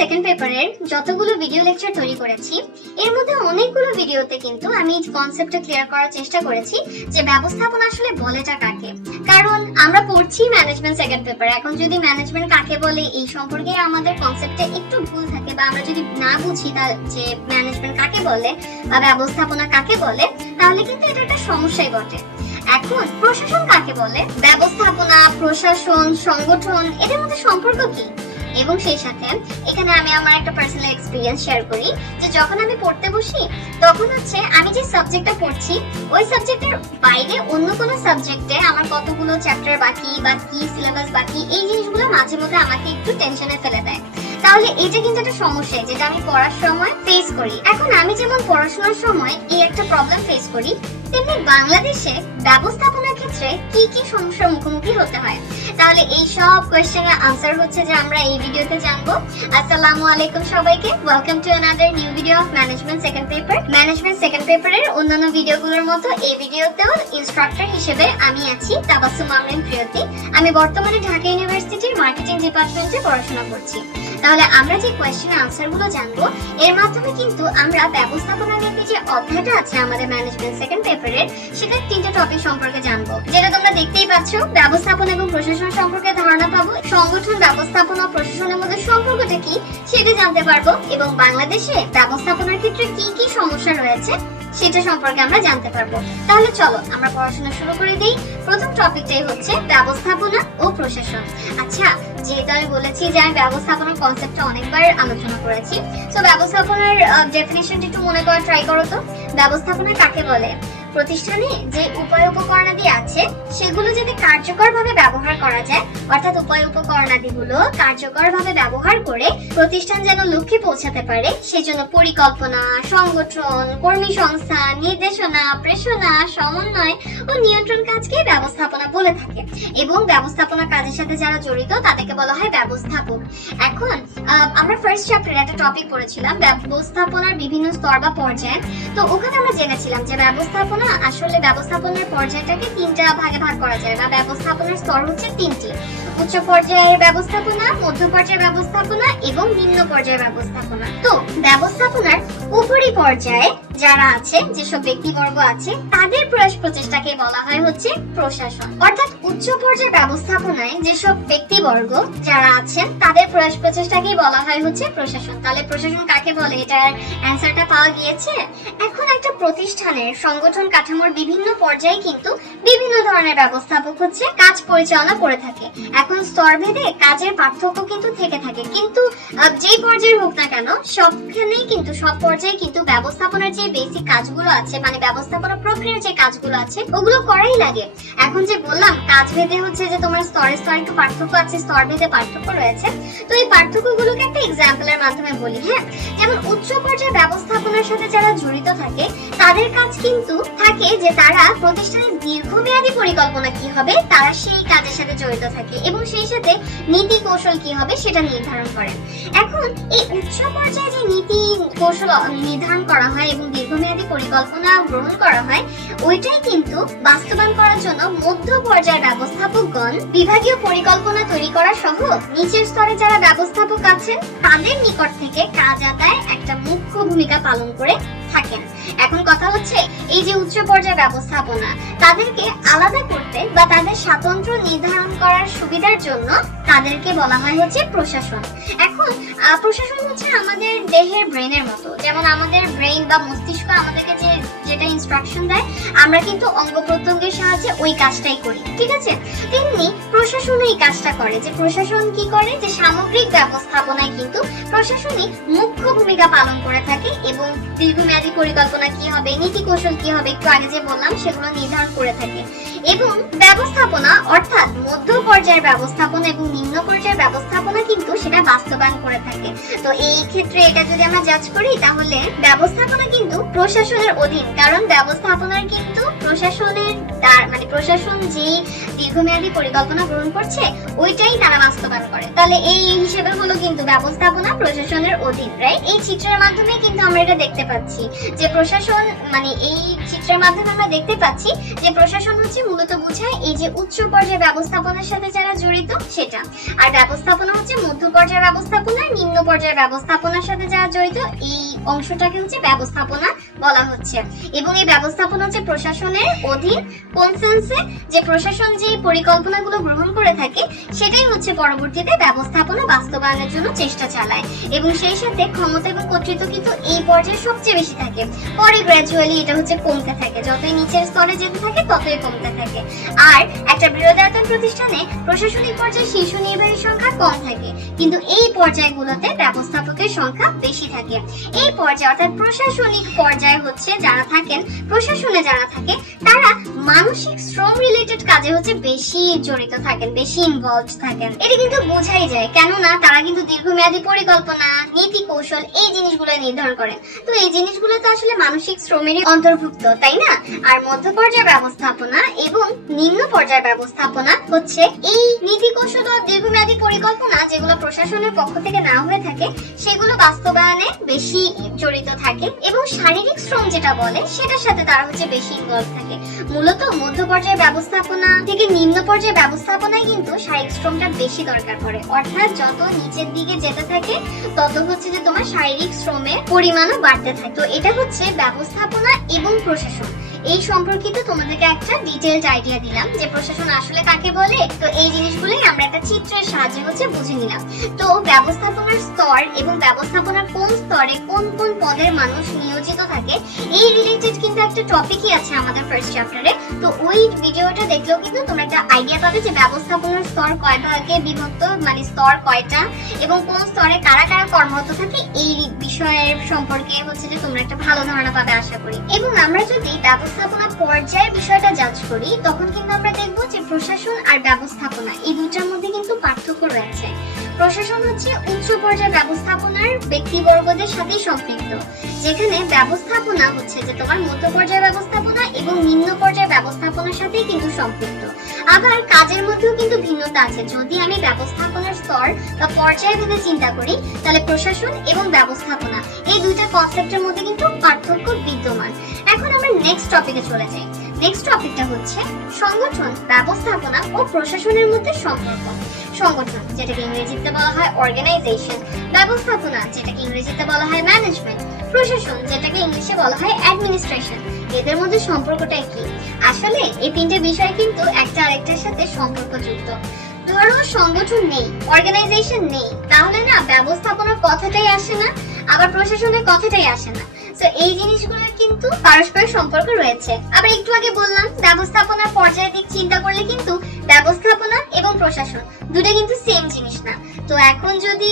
Second পেপারের যতগুলো video lecture তৈরি করেছি এর মধ্যে অনেকগুলো ভিডিওতে কিন্তু আমি এই কনসেপ্টটা ক্লিয়ার করার চেষ্টা করেছি যে ব্যবস্থাপনা আসলে বলেটা কাকে। কারণ আমরা পড়ছি ম্যানেজমেন্ট সেকেন্ড পেপার, এখন যদি ম্যানেজমেন্ট কাকে বলে এই সম্পর্কে আমাদের কনসেপ্টে একটু ভুল থাকে বা আমরা যদি না বুঝি যে ম্যানেজমেন্ট কাকে বলে বা ব্যবস্থাপনা কাকে বলে, তাহলে কিন্তু এটা একটা সমস্যাই বটে। এখন প্রশাসন কাকে বলে? ব্যবস্থাপনা, প্রশাসন, সংগঠন, এদের মধ্যে সম্পর্ক কি? এবং সেই সাথে এখানে আমি আমার একটা পার্সোনাল এক্সপিরিয়েন্স শেয়ার করি যে যখন আমি পড়তে বসি তখন আমি যে সাবজেক্টটা পড়ছি ওই সাবজেক্টের বাইরে অন্য কোনো সাবজেক্টে আমার কতগুলো চ্যাপ্টার বাকি বা কি সিলেবাস বাকি, এই জিনিসগুলো মাঝে মধ্যে আমাকে একটু টেনশনে ফেলে দেয়। তাহলে এটা কিন্তু একটা সমস্যা যেটা আমি পড়ার সময় ফেস করি। এখন আমি যেমন পড়াশোনার সময় এই একটা প্রবলেম ফেস করি, তেমনি বাংলাদেশে ব্যবস্থাপনার ক্ষেত্রে কি কি সমস্যার মুখোমুখি হতে হয়। তাহলে এই সব কোয়েশ্চেনের আনসার হচ্ছে যে আমরা এই ভিডিওতে জানবো। আসসালামু আলাইকুম সবাইকে, welcome to another new video of management second paper. Management second পেপারের অন্যান্য ভিডিওগুলোর মতো এই ভিডিওতেও ইনস্ট্রাক্টর হিসেবে আমি আছি তাবাসসুম আমরিন প্রিয়তি। আমি বর্তমানে ঢাকা ইউনিভার্সিটির মার্কেটিং ডিপার্টমেন্টে পড়াশোনা করছি। তাহলে আমরা যে কোয়েশ্চেনের আনসারগুলো জানবো এর মাধ্যমে কিন্তু আমরা ব্যবস্থাপনা নিয়ে যে অধ্যায়টা আছে আমাদের ম্যানেজমেন্ট সেকেন্ড পেপারের, সেটা তিনটা টপিক সম্পর্কে জানবো, যেটা তোমরা দেখতেই পাচ্ছ। ব্যবস্থাপনা এবং প্রশাসন সম্পর্কে ধারণা পাবো, সংগঠন, ব্যবস্থাপনা ও প্রশাসনের মধ্যে সম্পর্কটা কি সেটা জানতে পারবো, এবং বাংলাদেশে ব্যবস্থাপনার ক্ষেত্রে কি কি সমস্যা রয়েছে সেটা সম্পর্কে আমরা জানতে পারবো। তাহলে চলো আমরা পড়াশোনা শুরু করে দিই। প্রথম টপিকটাই হচ্ছে ব্যবস্থাপনা ও প্রশাসন। আচ্ছা, যেহেতু আমি বলেছি যে আমি ব্যবস্থাপনার কনসেপ্টটা অনেকবার আলোচনা করেছি, তো ব্যবস্থাপনার ডেফিনিশনটা একটু মনে করা ট্রাই করো তো। ব্যবস্থাপনা কাকে বলে? প্রতিষ্ঠানে যে উপায় উপকরণাদি আছে সেগুলো যদি কার্যকরভাবে ব্যবহার করা যায়, অর্থাৎ উপায় উপকরণাদিগুলো কার্যকরভাবে ব্যবহার করে প্রতিষ্ঠান যেন লক্ষ্যে পৌঁছাতে পারে, সেজন্য পরিকল্পনা, সংগঠন, কর্মী সংস্থান, নির্দেশনা, প্রেরণা, সমন্বয় ও নিয়ন্ত্রণ কাজকে ব্যবস্থাপনা বলে থাকে। এবং ব্যবস্থাপনা কাজের সাথে যারা জড়িত তাদেরকে বলা হয় ব্যবস্থাপক। এখন আমরা ফার্স্ট চ্যাপ্টারে একটা টপিক পড়েছিলাম ব্যবস্থাপনার বিভিন্ন স্তর বা পর্যায়। তো ওখানে আমরা জেনেছিলাম যে ব্যবস্থাপনার পর্যায়টাকে তিনটা ভাগে ভাগ করা যায়, বা ব্যবস্থাপনার স্তর হচ্ছে তিনটি: উচ্চ পর্যায়ের ব্যবস্থাপনা, মধ্য পর্যায়ের ব্যবস্থাপনা এবং নিম্ন পর্যায়ের ব্যবস্থাপনা। তো ব্যবস্থাপনার উপরি পর্যায়ে যারা আছে, যেসব ব্যক্তিবর্গ আছে, তাদের প্রয়াস প্রচেষ্টাকে বলা হয় হচ্ছে প্রশাসন। অর্থাৎ উচ্চ পর্যায়ের ব্যবস্থাপনায় যেসব ব্যক্তিবর্গ যারা আছেন তাদের প্রয়াস প্রচেষ্টাকেই বলা হয় হচ্ছে প্রশাসন। তাহলে প্রশাসন কাকে বলে, এটার অ্যান্সারটা পাওয়া গিয়েছে। এখন একটা প্রতিষ্ঠানের সংগঠন কাঠামোর বিভিন্ন পর্যায়ে কিন্তু বিভিন্ন ধরনের ব্যবস্থাপক হচ্ছে কাজ পরিচালনা করে থাকে। এখন স্তরভেদে কাজের পার্থক্য কিন্তু থেকে থাকে, কিন্তু যেই পর্যায়ে হোক না কেন সবখানেই কিন্তু সব পর্যায়ে কিন্তু ব্যবস্থাপনার যে বেসিক কাজগুলো আছে, মানে ব্যবস্থাপনা প্রক্রিয়ার যে কাজগুলো আছে ওগুলো করাই লাগে। এখন যে বললাম কাজ ভেদে হচ্ছে যে তোমার স্তরে স্তরে একটু পার্থক্য আছে, স্তর ভেদে পার্থক্য রয়েছে। তো এই পার্থক্যগুলোকে একটা এক্সাম্পলের মাধ্যমে বলি। হ্যাঁ, যেমন উচ্চ পর্যায়ে ব্যবস্থাপনার সাথে যারা জড়িত থাকে তাদের কাজ কিন্তু থাকে যে তারা প্রতিষ্ঠানের দীর্ঘমেয়াদী পরিকল্পনা কি হবে তারা সেই কাজের সাথে জড়িত থাকে, এবং সেই সাথে নীতি কৌশল কি হবে সেটা নির্ধারণ করেন। এখন এই উচ্চ পর্যায়ে যে নীতি কৌশল নির্ধারণ করা হয় এবং দীর্ঘমেয়াদী পরিকল্পনা গ্রহণ করা হয়, ওইটাই কিন্তু বাস্তবায়ন করার জন্য মধ্য পর্যায়ের ব্যবস্থাপকগণ বিভাগীয় পরিকল্পনা তৈরি করা সহ নিচের স্তরে যারা ব্যবস্থাপক আছেন তাদের নিকট থেকে কাজ আদায় একটা মুখ্য ভূমিকা পালন করে থাকেন। এখন কথা হচ্ছে এই যে উচ্চ পর্যায়ে ব্যবস্থাপনা, তাদেরকে আলাদা করতে বা তাদের স্বাতন্ত্র্য নির্ধারণ করার সুবিধার জন্য তাদেরকে বলা হয় হচ্ছে প্রশাসন। এখন প্রশাসন হচ্ছে আমাদের দেহের ব্রেনের মতো। যেমন আমাদের ব্রেন বা মস্তিষ্ক আমাদেরকে যেটা ইনস্ট্রাকশন দেয় আমরা কিন্তু অঙ্গ প্রত্যঙ্গের সাহায্যে ওই কাজটাই করি, ঠিক আছে? তেমনি প্রশাসন এই কাজটা করে। যে প্রশাসন কি করে, যে সামগ্রিক ব্যবস্থাপনায় কিন্তু প্রশাসনই মুখ্য ভূমিকা পালন করে থাকে এবং দীর্ঘমেয়াদী পরিকল্পনা কি হবে, নীতি কৌশল কি হবে, একটু আগে যে বললাম সেগুলো নির্ধারণ করে থাকে। এবং ব্যবস্থাপনা অর্থাৎ মধ্য পর্যায়ের ব্যবস্থাপনা এবং নিম্ন পর্যায়ের ব্যবস্থাপনা কিন্তু সেটা বাস্তবায়ন করে থাকে। তো এই ক্ষেত্রে এটা যদি আমরা জাজ করি তাহলে ব্যবস্থাপনা কিন্তু প্রশাসনের অধীন, কারণ ব্যবস্থাপনার কিন্তু প্রশাসন যে দীর্ঘমেয়াদী পরিকল্পনা গ্রহণ করছে ওইটাই তারা বাস্তবায়ন করে। তাহলে এই হিসেবে হলো কিন্তু ব্যবস্থাপনা প্রশাসনের অধীন, রাইট? এই চিত্রের মাধ্যমে কিন্তু আমরা এটা দেখতে পাচ্ছি যে প্রশাসন এই চিত্রের মাধ্যমে আমরা দেখতে পাচ্ছি যে প্রশাসন হচ্ছে মূলত বোঝায় এই যে উচ্চ পর্যায়ের ব্যবস্থাপনার সাথে যারা জড়িত সেটা। আর ব্যবস্থাপনা হচ্ছে মধ্য পর্যায়ের ব্যবস্থাপনা, নিম্ন পর্যায়ের ব্যবস্থাপনার সাথে যারা জড়িত এই অংশটাকে হচ্ছে ব্যবস্থাপনা বলা হচ্ছে। এবং এই ব্যবস্থাপনা হচ্ছে প্রশাসনের অধীন কনসেন্সে যে প্রশাসন যে পরিকল্পনাগুলো গ্রহণ করে থাকে সেটাই হচ্ছে পরবর্তীতে ব্যবস্থাপনা বাস্তবায়নের জন্য চেষ্টা চালায়। এবং সেই সাথে ক্ষমতা এবং কর্তৃত্ব কিন্তু এই পর্যায়ে সবচেয়ে বেশি থাকে, পরে গ্র্যাজুয়ালি এটা হচ্ছে কমতে থাকে, যতই নিচের স্তরে যেতে থাকে ততই কমতে থাকে। আর একটা বৃহদায়তন প্রতিষ্ঠানে প্রশাসনিক পর্যায়ে শীর্ষ নির্বাহীর সংখ্যা কম থাকে, কিন্তু এই পর্যায়গুলোতে ব্যবস্থাপকের সংখ্যা বেশি থাকে। এই পর্যায়ে অর্থাৎ প্রশাসনিক পর্যায়ে হচ্ছে যারা থাকেন, প্রশাসনে যারা থাকে তারা মানসিক শ্রম রিলেটেড কাজে হচ্ছে বেশি জড়িত থাকেন, বেশি ইনভলভড থাকেন। এটা কিন্তু বোঝাই যায়, কেননা তারা কিন্তু দীর্ঘমেয়াদী পরিকল্পনা, নীতি কৌশল এই জিনিসগুলো নির্ধারণ করেন। তো এই জিনিসগুলো তো আসলে মানসিক শ্রমেরই অন্তর্ভুক্ত, তাই না? আর মধ্য পর্যায়ের ব্যবস্থাপনা এবং নিম্ন পর্যায়ের ব্যবস্থাপনা হচ্ছে এই নীতি কৌশল ও দীর্ঘমেয়াদী পরিকল্পনা যেগুলো প্রশাসনের পক্ষ থেকে না হয়ে থাকে সেগুলো বাস্তবায়নে বেশি জড়িত থাকে। এবং শারীরিক শ্রম যেটা বলে সেটার সাথে তারা হচ্ছে বেশি ইনভলভ থাকে। মূলত মধ্য পর্যায়ের ব্যবস্থাপনা থেকে নিম্ন পর্যায়ের ব্যবস্থাপনায় কিন্তু শারীরিক শ্রমটা বেশি দরকার পড়ে, অর্থাৎ যত নিচের দিকে যেতে থাকে তত হচ্ছে যে তোমার শারীরিক শ্রমের পরিমাণও বাড়তে থাকে। তো এটা হচ্ছে ব্যবস্থাপনা এবং প্রশাসন এই সম্পর্কিত তোমাদেরকে একটা ডিটেইলড আইডিয়া দিলাম যে প্রশাসন আসলে কাকে বলে। তো এই জিনিসগুলোই আমরা একটা চিত্রের সাহায্যে হচ্ছে বুঝে নিলাম। তো ব্যবস্থাপনার স্তর এবং ব্যবস্থাপনার কোন স্তরে কোন কোন পদের মানুষ নিয়োজিত থাকে এই রিলেটেড কিন্তু একটা টপিকই আছে আমাদের ফার্স্ট চ্যাপ্টারে। তো ওই ভিডিওটা দেখলেও কিন্তু তোমরা একটা আইডিয়া পাবে যে ব্যবস্থাপনার স্তর কয় ভাগে বিভক্ত, মানে স্তর কয়টা এবং কোন স্তরে কারা কারা কর্মরত থাকে এই বিষয়ের সম্পর্কে হচ্ছে যে তোমরা একটা ভালো ধারণা পাবে আশা করি। এবং আমরা যদি ব্যবস্থাপনা পর্যায়ের বিষয়টা জাজ করি তখন কিন্তু আমরা দেখবো যে প্রশাসন আর ব্যবস্থাপনা এই দুটার মধ্যে কিন্তু পার্থক্য রয়েছে। প্রশাসন হচ্ছে উচ্চ পর্যায়ের ব্যবস্থাপনার ব্যক্তিবর্গদের সাথে সম্পৃক্ত, যেখানে ব্যবস্থাপনা হচ্ছে যে তোমার মধ্য পর্যায়ের ব্যবস্থাপনা এবং নিম্ন পর্যায়ের ব্যবস্থাপনার সাথেই কিন্তু সম্পৃক্ত। আবার কাজের মধ্যেও কিন্তু ভিন্নতা আছে। যদি আমি ব্যবস্থাপনার স্তর বা পর্যায় ভেদে চিন্তা করি তাহলে প্রশাসন এবং ব্যবস্থাপনা এই দুইটা কনসেপ্টের মধ্যে কিন্তু পার্থক্য বিদ্যমান। এখন আমরা নেক্সট টপিকে চলে যাই। নেক্সট টপিকটা হচ্ছে সংগঠন, ব্যবস্থাপনা ও প্রশাসনের মধ্যে সম্পর্ক। সংগঠন যেটাকে ইংরেজিতে বলা হয় অর্গানাইজেশন, ব্যবস্থাপনা যেটাকে ইংরেজিতে বলা হয় ম্যানেজমেন্ট, প্রশাসন যেটাকে ইংলিশে বলা হয় অ্যাডমিনিস্ট্রেশন। এদের মধ্যে সম্পর্কটা কি? আসলে এই তিনটে বিষয় কিন্তু একটা আরেকটার সাথে সম্পর্কযুক্ত। ধরো সংগঠন নেই, অর্গানাইজেশন নেই, তাহলে না ব্যবস্থাপনার কথাটাই আসে না, আবার প্রশাসনের কথাটাই আসে না। তো এই জিনিসগুলোর কিন্তু পারস্পরিক সম্পর্ক রয়েছে। আবার একটু আগে বললাম ব্যবস্থাপনার পর্যায়ের দিক চিন্তা করলে কিন্তু ব্যবস্থাপনা এবং প্রশাসন দুটো কিন্তু সেম জিনিস না। তো এখন যদি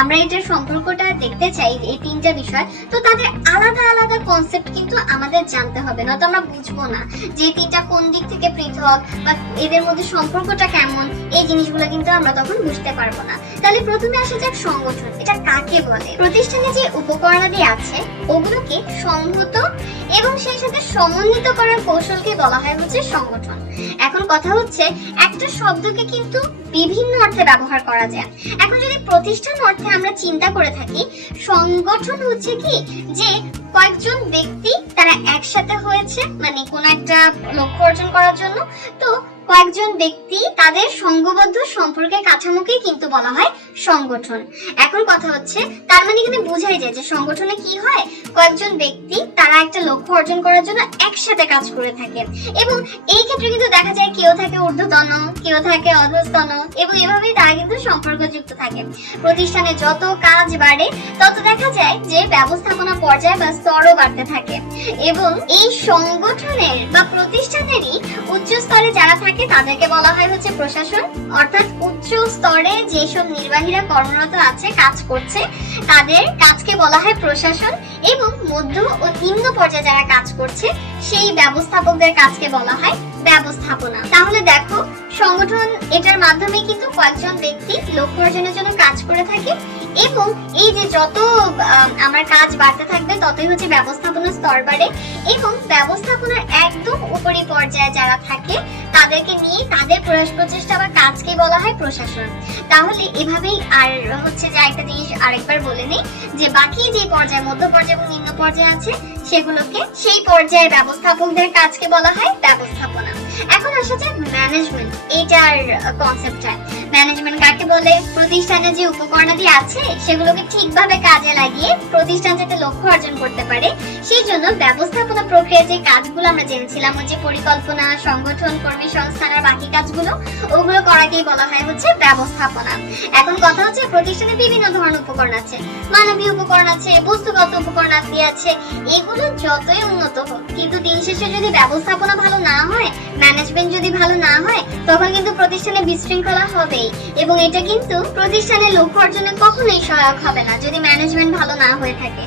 আমরা এটার সম্পর্কটা দেখতে চাই এই তিনটা বিষয়, তো তাদের আলাদা আলাদা কনসেপ্ট কিন্তু আমাদের জানতে হবে, নয়তো আমরা বুঝবো না যে তিনটা কোন দিক থেকে পৃথক বা এদের মধ্যে সম্পর্কটা কেমন। এই জিনিসগুলো কিন্তু আমরা তখন বুঝতে পারবো না। তাহলে প্রথমে আসা যাক সংগঠন, এটা কাকে বলে? প্রতিষ্ঠানে যে উপকরণাদি আছে ওগুলোকে সংহত এবং সেই সাথে সমন্বিত করার কৌশলকে বলা হয় হচ্ছে সংগঠন। এখন কথা হচ্ছে একটা শব্দকে কিন্তু বিভিন্ন অর্থে ব্যবহার করা যায়। এখন যদি প্রতিষ্ঠান অর্থে আমরা চিন্তা করে থাকি, সংগঠন হচ্ছে কি যে কয়েকজন ব্যক্তি তারা একসাথে হয়েছে, মানে কোন একটা লক্ষ্য অর্জন করার জন্য। তো কয়েকজন ব্যক্তি তাদের সংঘবদ্ধ সম্পর্কের কাঠামোকে কিন্তু বলা হয় সংগঠন। এখন কথা হচ্ছে তার মানে এখানে বোঝাই যায় যে সংগঠনে কি হয়, কয়েকজন ব্যক্তি তারা একটা লক্ষ্য অর্জন করার জন্য একসাথে কাজ করে থাকে। এবং এই ক্ষেত্রে কিন্তু দেখা যায় কেউ থাকে ঊর্ধ্বতন, কেউ থাকে অধস্তন, এবং এভাবেই তারা কিন্তু সম্পর্কযুক্ত থাকে। প্রতিষ্ঠানে যত কাজ বাড়ে তত দেখা যায় যে ব্যবস্থাপনা পর্যায় বা স্তরও বাড়তে থাকে। এবং এই সংগঠনের বা প্রতিষ্ঠানেরই উচ্চ স্তরে যারা থাকে তাদেরকে বলা হয় হচ্ছে প্রশাসন, অর্থাৎ উচ্চ স্তরে যেসব নির্বাহীরা কর্মরত আছে, কাজ করছে, তাদের কাজকে বলা হয় প্রশাসন। এবং মধ্য ও নিম্ন পর্যায়ে যারা কাজ করছে সেই ব্যবস্থাপকদের কাজকে বলা হয় ব্যবস্থাপনা। তাহলে দেখো সংগঠন এটার মাধ্যমে কিন্তু কয়েকজন ব্যক্তি লক্ষ্য অর্জনের জন্য কাজ করে থাকে এবং এই যে যত আমার কাজ বাড়তে থাকবে ততই হচ্ছে ব্যবস্থাপনার স্তর বাড়ে, এবং ব্যবস্থাপনার একদম উপরি পর্যায়ে যারা থাকে তাদেরকে নিয়ে তাদের প্রয়াস প্রচেষ্টা বা কাজকে বলা হয় প্রশাসন। তাহলে এভাবেই আর হচ্ছে যে একটা জিনিস আরেকবার বলে নেই যে বাকি যে পর্যায়ে, মধ্য পর্যায়ে এবং নিম্ন পর্যায়ে আছে সেগুলোকে, সেই পর্যায়ে ব্যবস্থাপকদের কাজকে বলা হয় ব্যবস্থাপনা। এখন আসা যাক ম্যানেজমেন্ট, এইটার কনসেপ্টটা। ম্যানেজমেন্ট কাকে বলে? প্রতিষ্ঠানে যে উপকরণাদি আছে সেগুলোকে ঠিকভাবে কাজে লাগিয়ে প্রতিষ্ঠান যাতে লক্ষ্য অর্জন করতে পারে সেই জন্য ব্যবস্থাপনা প্রক্রিয়া যে কাজগুলো আমরা জেনেছিলাম, যে পরিকল্পনা, সংগঠন, কর্মী সংস্থান আর বাকি কাজগুলো, ওগুলো করাকেই বলা হয় হচ্ছে ব্যবস্থাপনা। এখন কথা হচ্ছে প্রতিষ্ঠানে বিভিন্ন ধরনের উপকরণ আছে, মানবীয় উপকরণ আছে, বস্তুগত উপকরণ আছে, এগুলো যতই উন্নত হোক কিন্তু দিন শেষে যদি ব্যবস্থাপনা ভালো না হয়, ম্যানেজমেন্ট যদি ভালো না হয়, তখন কিন্তু প্রতিষ্ঠানে বিশৃঙ্খলা হবেই, এবং এটা কিন্তু প্রতিষ্ঠানের লক্ষ্য অর্জনে কখনোই সহায়ক হবে না যদি ম্যানেজমেন্ট ভালো না হয়ে থাকে।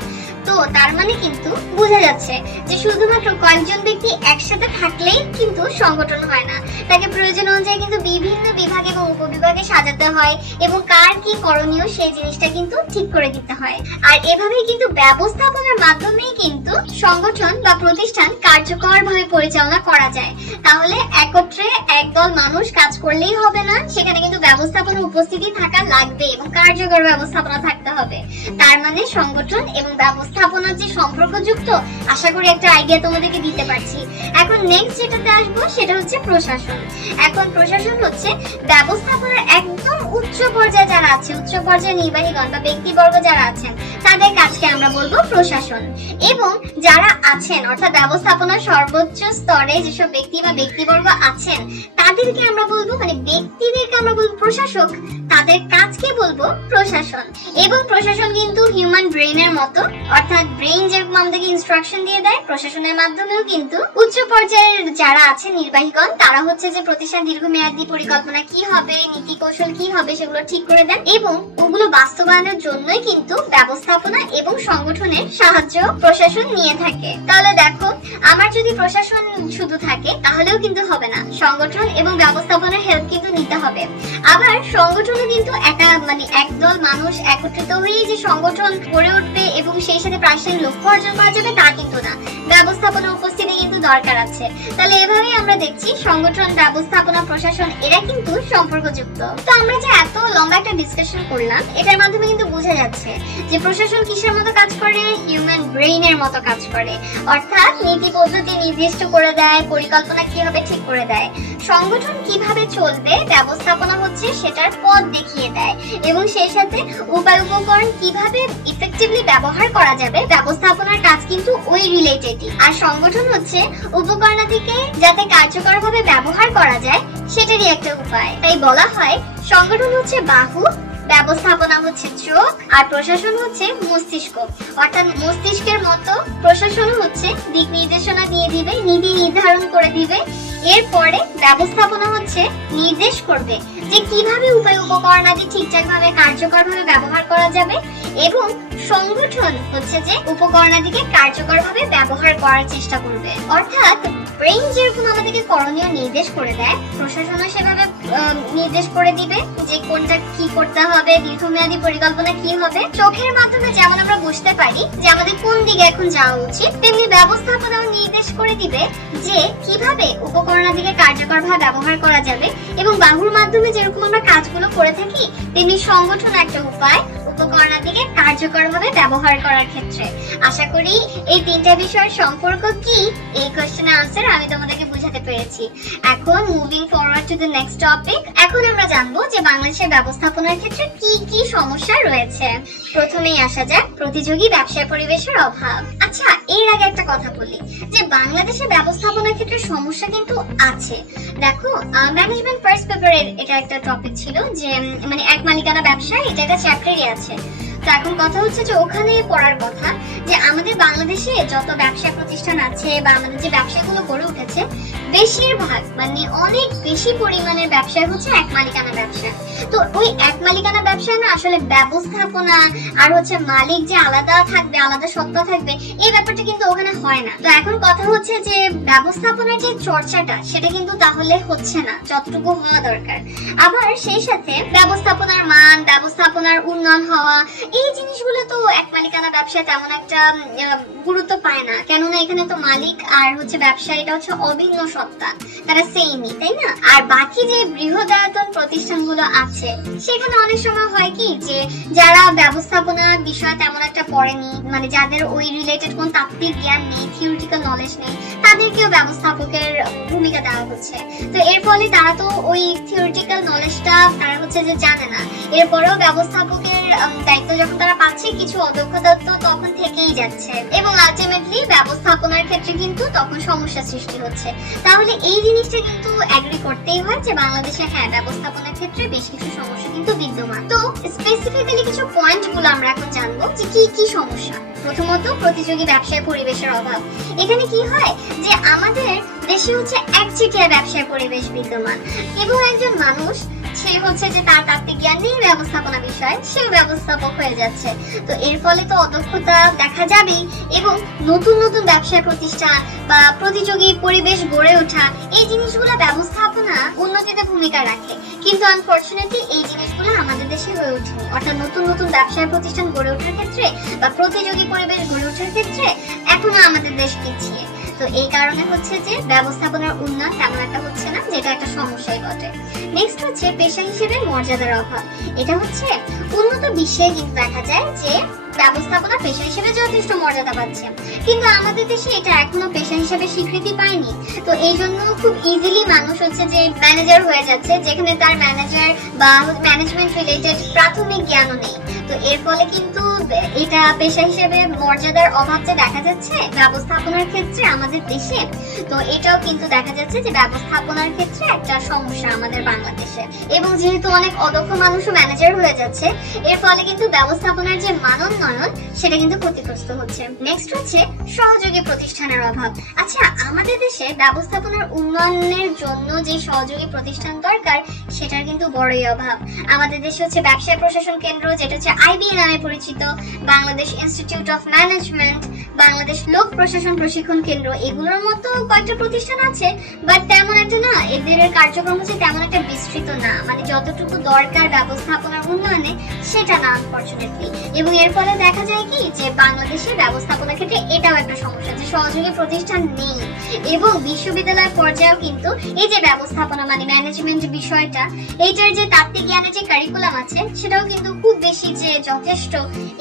তো তার মানে কিন্তু বোঝা যাচ্ছে যে শুধুমাত্র কয়েকজন ব্যক্তি একসাথে থাকলেই কিন্তু সংগঠন হয় না, তাকে প্রয়োজন অনুযায়ী কিন্তু বিভিন্ন বিভাগ এবং উপবিভাগে সাজাতে হয়, এবং কার কি করণীয় সেই জিনিসটা কিন্তু ঠিক করে দিতে হয়। আর এভাবেই কিন্তু ব্যবস্থাপনার মাধ্যমেই কিন্তু সংগঠন বা প্রতিষ্ঠান কার্যকরভাবে পরিচালনা করা যায়। তাহলে একত্রে একদল মানুষ কাজ করলেই হবে না, সেখানে কিন্তু ব্যবস্থাপনার উপস্থিতি থাকা লাগবে এবং কার্যকর ব্যবস্থাপনা থাকতে হবে। তার মানে সংগঠন এবং ব্যবস্থাপনার যে সম্পর্কযুক্ত, আশা করি একটা আইডিয়া তোমাদেরকে দিতে পারছি। এখন নেক্সট যেটাতে আসবো সেটা হচ্ছে প্রশাসন। এখন প্রশাসন হচ্ছে ব্যবস্থাপনার একদম উচ্চ পর্যায়ে যারা আছে, উচ্চ পর্যায়ে নির্বাহীগণ বা ব্যক্তিবর্গ যারা আছেন তাদের কাজকে আমরা বলবো প্রশাসন। এবং যারা আছেন অর্থাৎ ব্যবস্থাপনার সর্বোচ্চ স্তরে যেসব ব্যক্তি বা ব্যক্তিবর্গ আছেন তাদেরকে আমরা বলবো, মানে ব্যক্তিদেরকে আমরা বলবো প্রশাসক, তাদের কাজকে বলবো প্রশাসন। এবং প্রশাসন কিন্তু হিউম্যান ব্রেইনের মতো, অর্থাৎ ব্রেইন যেরকম আমাদেরকে ইনস্ট্রাকশন দিয়ে দেয়, প্রশাসনের মাধ্যমেও কিন্তু উচ্চ পর্যায়ের যারা আছে নির্বাহীগণ তারা হচ্ছে যে প্রতিষ্ঠান দীর্ঘমেয়াদী পরিকল্পনা কি হবে, নীতি কৌশল কি হবে সেগুলো ঠিক করে দেন, এবং ওগুলো বাস্তবায়নের জন্যই কিন্তু ব্যবস্থাপনা এবং সংগঠনের সাহায্য প্রশাসন নিয়ে থাকে। তাহলে দেখো, আমার যদি প্রশাসন শুধু থাকে তাহলেও কিন্তু হবে না, সংগঠন এবং ব্যবস্থাপনার হেল্প কিন্তু নিতে হবে। আবার সংগঠনও কিন্তু একদল মানুষ একত্রিত হয়ে যে সংগঠন গড়ে উঠবে এবং সেই সাথে প্রাতিষ্ঠানিক লক্ষ্য অর্জন করা যাবে তা কিন্তু না, ব্যবস্থাপনা উপস্থিতি কিন্তু দরকার আছে। তাহলে এভাবেই আমরা দেখছি সংগঠন, ব্যবস্থাপনা, প্রশাসন এরা কিন্তু সম্পর্কযুক্ত। তো আমরা যে এত লম্বা একটা ডিসকাশন করলাম এটার মাধ্যমে কিন্তু বোঝা যাচ্ছে যে প্রশাসন কিসের মতো কাজ করে? হিউম্যান ব্রেইনের মতো কাজ করে, অর্থাৎ নীতি পদ্ধতি নির্দিষ্ট করে দেয়, পরিকল্পনা কিভাবে ঠিক করে দেয়, সংগঠন কিভাবে চলবে ব্যবস্থাপনা হচ্ছে সেটার পথ দেখিয়ে দেয়, এবং সেই সাথে উপায় উপকরণ কিভাবে ইফেক্টিভলি ব্যবহার করা যাবে ব্যবস্থাপনার কাজ কিন্তু ওই রিলেটেডই। আর সংগঠন হচ্ছে উপকরণাদিকে যাতে কার্যকরভাবে ব্যবহার করা যায় সেটারই একটা উপায়। তাই বলা হয় সংগঠন হচ্ছে বাহু, ব্যবস্থাপনা হচ্ছে চোখ, আর প্রশাসন হচ্ছে মস্তিষ্ক। অর্থাৎ মস্তিষ্কের মতো প্রশাসন হচ্ছে দিক নির্দেশনা দিয়ে দিবে, নীতি নির্ধারণ করে দিবে, এরপরে ব্যবস্থাপনা হচ্ছে নির্দেশ করবে যে কিভাবে উপায় উপকরণ আদি ঠিকঠাক ভাবে কার্যকরভাবে ব্যবহার করা যাবে, এবং সংগঠন হচ্ছে যে উপকরণাদিকে কার্যকরভাবে ব্যবহার করার চেষ্টা করবে। অর্থাৎ ব্রেইন যেরকম আমাদেরকে করণীয় নির্দেশ করে দেয়, প্রশাসনও সেভাবে নির্দেশ করে দিবে যে কোনটা কি করতে হবে, দীর্ঘমেয়াদী পরিকল্পনা কি হবে। চোখের মাধ্যমে যেমন আমরা বুঝতে পারি যে আমাদের কোন দিকে এখন যাওয়া উচিত, তেমনি ব্যবস্থাপনাও নির্দেশ করে দিবে যে কিভাবে উপকরণাদিকে কার্যকরভাবে ব্যবহার করা যাবে। এবং বাহুর মাধ্যমে যেরকম আমরা কাজগুলো করে থাকি তেমনি সংগঠন একটা উপায় উপকরণাদিকে কার্যকরভাবে ব্যবহার করার ক্ষেত্রে। আশা করি এই তিনটা বিষয়ের সম্পর্ক কি এই কোশ্চেনের আনসার আমি তোমাদেরকে বুঝাতে পেরেছি। এখন moving forward to the next topic, এখন আমরা জানবো যে বাংলাদেশের ব্যবস্থাপনার ক্ষেত্রে কি কি সমস্যা রয়েছে। প্রথমেই আসা যাক প্রতিযোগী ব্যবসায় পরিবেশের অভাব। আচ্ছা, এর আগে একটা কথা বলি যে বাংলাদেশের ব্যবস্থাপনার ক্ষেত্রে সমস্যা কিন্তু আছে। দেখো, ম্যানেজমেন্ট ফার্স্ট পেপারের এটা একটা টপিক ছিল যে এক মালিকানা ব্যবসা, এটা একটা চ্যাপ্টারই আছে। তো এখন কথা হচ্ছে যে ওখানে পড়ার কথা যে আমাদের বাংলাদেশে যত ব্যবসা প্রতিষ্ঠান আছে বা আমাদের যে ব্যবসাগুলো গড়ে উঠেছে বেশিরভাগ মানে অনেক বেশি পরিমাণের ব্যবসা হচ্ছে এক মালিকানা ব্যবসা। তো ওই এক মালিকানা ব্যবসা না আসলে ব্যবস্থাপনা আর হচ্ছে মালিক যে আলাদা থাকবে, আলাদা সত্তা থাকবে, এই ব্যাপারটা কিন্তু ওখানে হয় না। তো এখন কথা হচ্ছে যে ব্যবস্থাপনার যে চর্চাটা সেটা কিন্তু তাহলে হচ্ছে না যতটুকু হওয়া দরকার। আবার সেই সাথে ব্যবস্থাপনার মান, ব্যবস্থাপনার উন্নয়ন হওয়া, এই জিনিসগুলো তো এক মালিকানা ব্যবসায় তেমন একটা গুরুত্ব পায় না, কেননা এখানে তো মালিক আর হচ্ছে ব্যবসা এটা হচ্ছে অভিন্ন সত্তা, তারা সেমই, তাই না? আর বাকি যে বৃহদায়তন প্রতিষ্ঠানগুলো আছে সেখানে অনেক সময় হয় কি যে যারা ব্যবস্থাপনা বিষয় তেমন একটা পড়েনি, মানে যাদের ওই রিলেটেড কোন তাত্ত্বিক জ্ঞান নেই, থিওরিটিক্যাল নলেজ নেই, তাদেরকেও ব্যবস্থাপকের ভূমিকা দেওয়া হচ্ছে। তো এর ফলে তারা তো ওই থিওরিটিক্যাল নলেজটা তারা হচ্ছে যে জানে না, এরপরেও ব্যবস্থাপকের দায়িত্ব যখন তারা পাচ্ছে কিছু অদক্ষতা তো তখন থেকেই যাচ্ছে এবং আলটিমেটলি ব্যবস্থাপনার ক্ষেত্রে কিন্তু তখন সমস্যা সৃষ্টি হচ্ছে। তাহলে এই জিনিসটা কিন্তু এগ্রি করতেই হয় যে বাংলাদেশে হ্যাঁ ব্যবস্থাপনার ক্ষেত্রে বেশ কিছু সমস্যা কিন্তু বিদ্যমান। তো স্পেসিফিক্যালি কিছু পয়েন্ট গুলো আমরা এখন জানবো যে কি কি সমস্যা। প্রথমত প্রতিযোগী ব্যবসায় পরিবেশের অভাব। এখানে কি হয় যে আমাদের দেশে হচ্ছে একচেটিয়া ব্যবসায় পরিবেশ বিদ্যমান এবং একজন মানুষ সে হচ্ছে যে তার তাত্ত্বিক জ্ঞান নেই ব্যবস্থাপনা বিষয়, সে ব্যবস্থাপক হয়ে যাচ্ছে। তো এর ফলে তো অদক্ষতা দেখা যাবেই এবং নতুন নতুন ব্যবসায় প্রতিষ্ঠান বা প্রতিযোগী পরিবেশ গড়ে ওঠা, এই জিনিসগুলো ব্যবস্থাপনা উন্নতিতে ভূমিকা রাখে, কিন্তু আনফরচুনেটলি এই জিনিসগুলো আমাদের দেশে হয়ে ওঠেনি। অর্থাৎ নতুন নতুন ব্যবসায় প্রতিষ্ঠান গড়ে ওঠার ক্ষেত্রে বা প্রতিযোগী পরিবেশ গড়ে ওঠার ক্ষেত্রে এখনো আমাদের দেশ পিছিয়ে। তো এই কারণে হচ্ছে যে ব্যবস্থাপনার উন্নয়ন তেমন একটা হচ্ছে না, যেটা একটা সমস্যাই বটে। নেক্সট হচ্ছে পেশা হিসেবে মর্যাদার অভাব। এটা হচ্ছে উন্নত বিশ্বে কিন্তু দেখা যায় যে ব্যবস্থাপনা পেশা হিসেবে যথেষ্ট মর্যাদা পাচ্ছে, কিন্তু আমাদের দেশে এটা এখনো পেশা হিসেবে স্বীকৃতি পায়নি। তো এই জন্য খুব ইজিলি মানুষ হচ্ছে যে ম্যানেজার হয়ে যাচ্ছে, যেখানে তার ম্যানেজার বা ম্যানেজমেন্ট রিলেটেড প্রাথমিক জ্ঞানও নেই। তো এর ফলে কিন্তু এটা পেশা হিসেবে মর্যাদার অভাব যে দেখা যাচ্ছে ব্যবস্থাপনার ক্ষেত্রে আমাদের দেশে, তো এটাও কিন্তু দেখা যাচ্ছে যে ব্যবস্থাপনার ক্ষেত্রে একটা সমস্যা আমাদের বাংলাদেশে। এবং যেহেতু অনেক অদক্ষ মানুষও ম্যানেজার হয়ে যাচ্ছে, এর ফলে কিন্তু ব্যবস্থাপনার যে মানোন্নয়ন সেটা কিন্তু ক্ষতিগ্রস্ত হচ্ছে। নেক্সট হচ্ছে সহযোগী প্রতিষ্ঠানের অভাব। আচ্ছা, আমাদের দেশে ব্যবস্থাপনার উন্নয়নের জন্য যে সহযোগী প্রতিষ্ঠান দরকার সেটার কিন্তু বড়ই অভাব। আমাদের দেশে হচ্ছে ব্যবসায় প্রশাসন কেন্দ্র, যেটা হচ্ছে আইবিএ নামে পরিচিত, Bangladesh institute of management, Bangladesh লোক প্রশাসন প্রশিক্ষণ কেন্দ্র, এগুলোর মতো কয়েকটা প্রতিষ্ঠান আছে, বাট তেমন একটা না, এদের কার্যক্রম হচ্ছে তেমন একটা বিস্তৃত না, মানে যতটুকু দরকার ব্যবস্থাপনার উন্নয়নে সেটা না আনফরচুনেটলি। এবং এর ফলে দেখা যায় কি যে বাংলাদেশে ব্যবস্থাপনার ক্ষেত্রে এটাও একটা সমস্যা যে সহযোগী প্রতিষ্ঠান নেই। এবং বিশ্ববিদ্যালয় পর্যায়েও কিন্তু এই যে ব্যবস্থাপনা মানে ম্যানেজমেন্ট বিষয়টা, এইটার যে তাত্ত্বিক জ্ঞানের যে কারিকুলাম আছে সেটাও কিন্তু খুব বেশি যে যথেষ্ট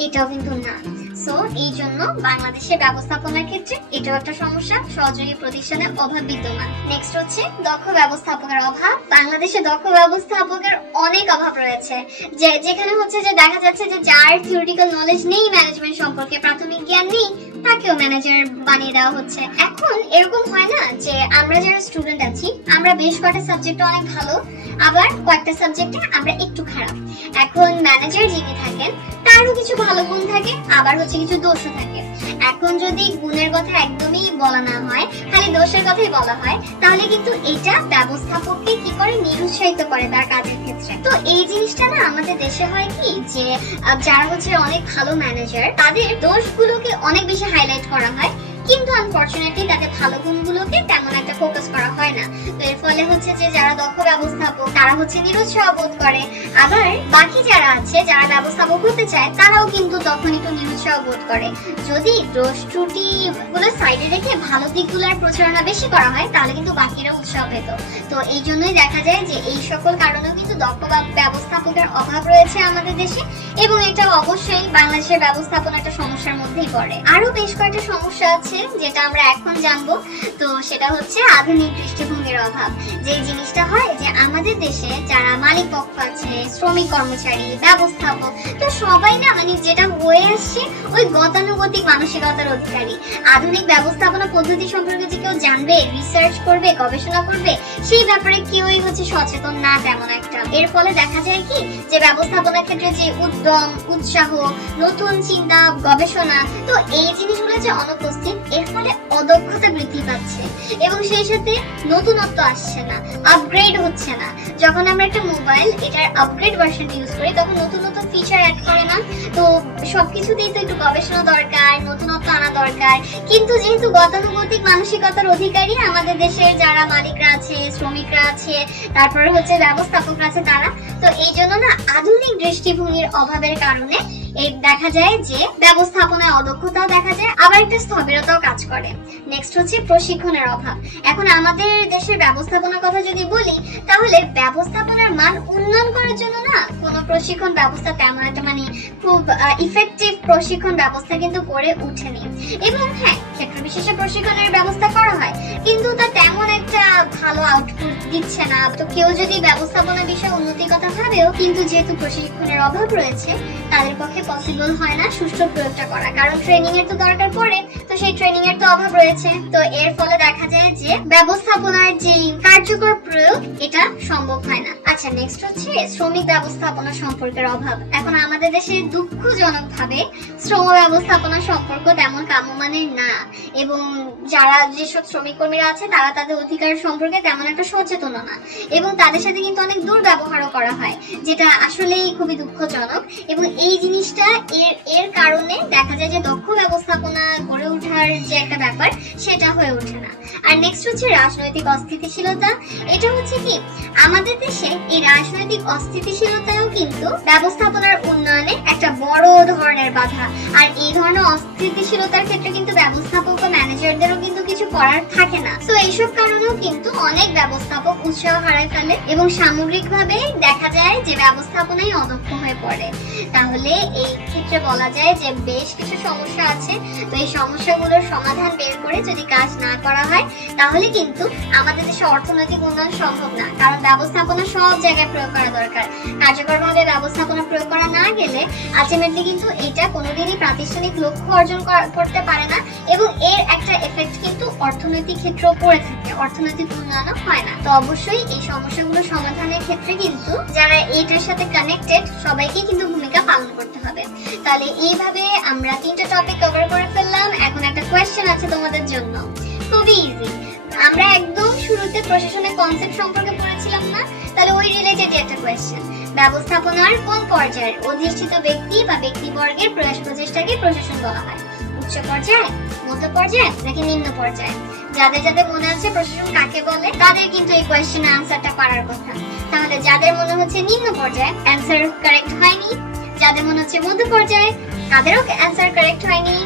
এটাও কিন্তু না। সো এই জন্য বাংলাদেশে ব্যবস্থাপনার ক্ষেত্রে এটাও একটা সমস্যা, সহযোগী প্রতিষ্ঠানের অভাব বিদ্যমান। নেক্সট হচ্ছে দক্ষ ব্যবস্থাপকের অভাব। বাংলাদেশে দক্ষ ব্যবস্থাপকের অনেক অভাব রয়েছে, যেখানে হচ্ছে যে দেখা যাচ্ছে যে যার থিওরিটিক্যাল নলেজ নেই ম্যানেজমেন্ট সম্পর্কে, প্রাথমিক জ্ঞান নেই, তাকেও ম্যানেজার বানিয়ে দেওয়া হচ্ছে। এখন এরকম হয় না যে আমরা যারা স্টুডেন্ট আছি আমরা বেশ কয়েকটা সাবজেক্টে অনেক ভালো, আবার কয়েকটা সাবজেক্টে আমরা একটু খারাপ। এখন ম্যানেজার যিনি থাকেন তারও কিছু ভালো গুণ থাকে, আবার হচ্ছে কিছু দোষও থাকে। এখন যদি গুণের কথা একদমই বলা না হয়, খালি দোষের কথাই বলা হয়, তাহলে কিন্তু এটা ব্যবস্থাপককে কি করে নিরুৎসাহিত করে তার কাজের ক্ষেত্রে। তো এই জিনিসটা না আমাদের দেশে হয় কি যে যারা হচ্ছে অনেক ভালো ম্যানেজার তাদের দোষগুলোকে অনেক বেশি হাইলাইট করা হয়, কিন্তু আনফরচুনেটলি তাদের ভালো গুণগুলোকে তেমন একটা ফোকাস করা হয় না। তো এর ফলে হচ্ছে যে যারা দক্ষ ব্যবস্থাপক তারা হচ্ছে নিরুৎসাহ বোধ করে, আবার বাকি যারা আছে যারা ব্যবস্থাপক হতে চায় তারাও কিন্তু তখন একটু নিরুৎসাহ বোধ করে। যদি দোষ ত্রুটি গুলো সাইডে রেখে ভালো দিকগুলোর প্রচারণা বেশি করা হয় তাহলে কিন্তু বাকিরা উৎসাহ পেত। তো এই জন্যই দেখা যায় যে এই সকল কারণেও কিন্তু দক্ষ ব্যবস্থাপকের অভাব রয়েছে আমাদের দেশে, এবং এটা অবশ্যই বাংলাদেশের ব্যবস্থাপনা একটা সমস্যার মধ্যেই পড়ে। আরো বেশ কয়েকটা সমস্যা আছে আছে যেটা আমরা এখন জানবো। তো সেটা হচ্ছে আধুনিক দৃষ্টিভঙ্গির অভাব। যে জিনিসটা হয় যে আমাদের দেশে যারা মালিক পক্ষ আছে, শ্রমিক কর্মচারী, ব্যবস্থাপক, তো সবাই না মানে যেটা হয়ে আসছে ওই গতানুগতিক মানসিকতার অধিকারী। আধুনিক ব্যবস্থাপনা পদ্ধতি সম্পর্কে যে কেউ জানবে, রিসার্চ করবে, গবেষণা করবে, সেই ব্যাপারে কেউই হচ্ছে সচেতন না তেমন একটা। এর ফলে দেখা যায় কি যে ব্যবস্থাপনার ক্ষেত্রে যে উদ্যম, উৎসাহ, নতুন চিন্তা, গবেষণা, তো এই জিনিসগুলো যে অনুপস্থিত, এর ফলে অদক্ষতা বৃদ্ধি পাচ্ছে এবং সেই সাথে নতুনত্ব আসছে না, আপগ্রেড হচ্ছে না। যখন আমরা একটা মোবাইল এটার আপগ্রেড ভার্সন ইউজ করি তখন নতুন নতুন ফিচার অ্যাড করে না, তো সবকিছুতেই তো একটু গবেষণা দরকার, নতুনত্ব আনা দরকার। কিন্তু যেহেতু গতানুগতিক মানসিকতার অধিকারী আমাদের দেশের যারা মালিকরা আছে, শ্রমিকরা আছে, তারপরে হচ্ছে ব্যবস্থাপকরা আছে তারা, তো এই জন্য না আধুনিক দৃষ্টিভঙ্গির অভাবের কারণে এই দেখা যায় যে ব্যবস্থাপনায় অদক্ষতাও দেখা যায়, আবার একটা স্থবিরতাও কাজ করে। নেক্সট হচ্ছে প্রশিক্ষণের অভাব। এখন আমাদের দেশের ব্যবস্থাপনার কথা যদি বলি তাহলে ব্যবস্থাপনার মান উন্নয়ন করার জন্য না কোনো প্রশিক্ষণ ব্যবস্থা তেমন একটা মানে খুব ইফেক্টিভ প্রশিক্ষণ ব্যবস্থা কিন্তু করে উঠেনি। এবং হ্যাঁ, ক্ষেত্র বিশেষে প্রশিক্ষণের ব্যবস্থা করা হয় কিন্তু তা তেমন একটা ভালো আউটপুট দিচ্ছে না। তো কেউ যদি ব্যবস্থাপনা বিষয়ে উন্নতির কথা ভাবেও কিন্তু যেহেতু প্রশিক্ষণের অভাব রয়েছে তাদের পক্ষে পসিবল হয় না সুষ্ঠু প্রয়োগটা করা, কারণ ট্রেনিং এর তো দরকার পড়ে, তো সেই ট্রেনিং এর তো অভাব রয়েছে। তো এর ফলে দেখা যায় যে ব্যবস্থাপনার যে কার্যকর প্রয়োগ এটা সম্ভব হয় না। আচ্ছা, নেক্সট হচ্ছে শ্রমিক ব্যবস্থাপনা সম্পর্কের অভাব। এখন আমাদের দেশে দুঃখজনক ভাবে শ্রম ব্যবস্থাপনা সম্পর্ক তেমন কাম্যমানের না এবং যারা যেসব শ্রমিক কর্মীরা আছে তারা তাদের অধিকার সম্পর্কে তেমন একটা সচেতন না এবং তাদের সাথে কিন্তু অনেক দুর্ব্যবহারও করা হয়, যেটা আসলেই খুবই দুঃখজনক। এবং এই জিনিসটা এর কারণে দেখা যায় যে দক্ষ ব্যবস্থাপনা গড়ে ওঠার যে একটা ব্যাপার সেটা হয়ে ওঠে না। আর নেক্সট হচ্ছে রাজনৈতিক অস্থিতিশীলতা। এটা হচ্ছে কি আমাদের দেশে এই রাজনৈতিক অস্থিতিশীলতাও কিন্তু ব্যবস্থাপনার উন্নয়নে একটা বড় ধরনের বাধা। আর এই ধরনের অস্থিতিশীলতার ক্ষেত্রে কিন্তু ব্যবস্থাপক ও ম্যানেজারদেরও কিন্তু কিছু করার থাকে না। তো এইসব কারণেও কিন্তু অনেক ব্যবস্থাপক উৎসাহ হারায় ফেলে এবং সামগ্রিকভাবে দেখা যায় যে ব্যবস্থাপনাই অদক্ষ হয়ে পড়ে। তাহলে এই ক্ষেত্রে বলা যায় যে বেশ কিছু সমস্যা আছে। তো এই সমস্যাগুলোর সমাধান বের করে যদি কাজ না করা হয় তাহলে কিন্তু আমাদের দেশে অর্থনৈতিক উন্নয়ন সম্ভব না, কারণ ব্যবস্থাপনা সব জায়গায় প্রয়োগ করা দরকার। কার্যকরভাবে ব্যবস্থাপনা প্রয়োগ করা না গেলে আলটিমেটলি কিন্তু এটা কোনোদিনই প্রাতিষ্ঠানিক লক্ষ্য অর্জন করতে পারে না এবং এর একটা এফেক্ট কিন্তু অর্থনৈতিক ক্ষেত্রেও পড়ে থাকে, অর্থনৈতিক উন্নয়নও হয় না। তো অবশ্যই এই সমস্যাগুলো সমাধানের ক্ষেত্রে কিন্তু যারা এটার সাথে কানেক্টেড সবাইকে কিন্তু ভূমিকা পালন করতে হবে। তাহলে এইভাবে আমরা 3টা টপিক কভার করে ফেললাম। এখন একটা কোয়েশ্চেন আছে তোমাদের জন্য, খুবই ইজি। আমরা একদম শুরুতে প্রশাসনের কনসেপ্ট সম্পর্কে পড়েছিলাম না? তাহলে ওই রিলেটেড একটা কোয়েশ্চেন, ব্যবস্থাপনার কোন পর্যায়ের অধিষ্ঠিত ব্যক্তি বা ব্যক্তিবর্গের প্রয়াস প্রচেষ্টাকে প্রশাসন বলা হয়? উচ্চ পর্যায়ে, মধ্য পর্যায়ে নাকি নিম্ন পর্যায়ে? যাদের যাদের মনে আছে প্রশাসন কাকে বলে তাদের কিন্তু এই কোয়েশ্চেনের আনসারটা পারার কথা। তাহলে যাদের মনে হচ্ছে নিম্ন পর্যায়ে, অ্যানসার কারেক্ট হয়নি। যাদের মনে হচ্ছে মধ্য পর্যায়ে, তাদেরও অ্যানসার কারেক্ট হয়নি।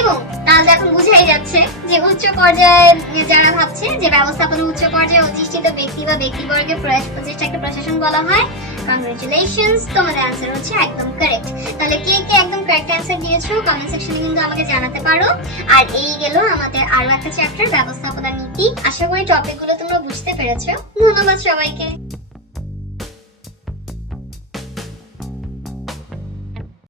এবং তাহলে এখন বুঝাই যাচ্ছে যে উচ্চ পর্যায়ে যারা ভাবছে যে ব্যবস্থাপনা উচ্চ পর্যায়ে অধিষ্ঠিত ব্যক্তি বা ব্যক্তিবর্গের প্রয়াস প্রচেষ্টাকে প্রশাসন বলা হয়, কংগ্রেচুলেশনস, তোমাদের অ্যানসার হচ্ছে একদম কারেক্ট। তাহলে কে কে একদম কারেক্ট অ্যানসার দিয়েছো কমেন্ট সেকশনে কিন্তু আমাকে জানাতে পারো। আর এই গেল আমাদের আরো একটা চ্যাপ্টার, ব্যবস্থাপনা নীতি। আশা করি টপিকগুলো তোমরা বুঝতে পেরেছো। ধন্যবাদ সবাইকে।